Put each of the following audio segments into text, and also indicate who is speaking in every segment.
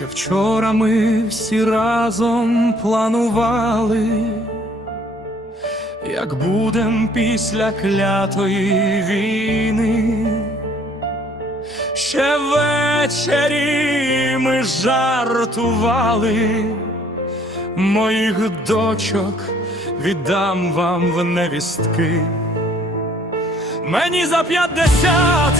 Speaker 1: вчора ми всі разом планували, як будем після клятої війни. Ще ввечері ми жартували, моїх дочок віддам вам в невістки. Мені за п'ятдесят,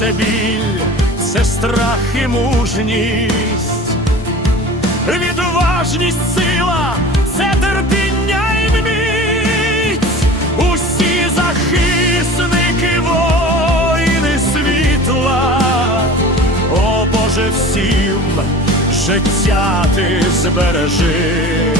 Speaker 1: це біль, це страх і мужність, відважність, сила, це терпіння і міць. Усі захисники, воїни світла, о Боже, всім життя ти збережи.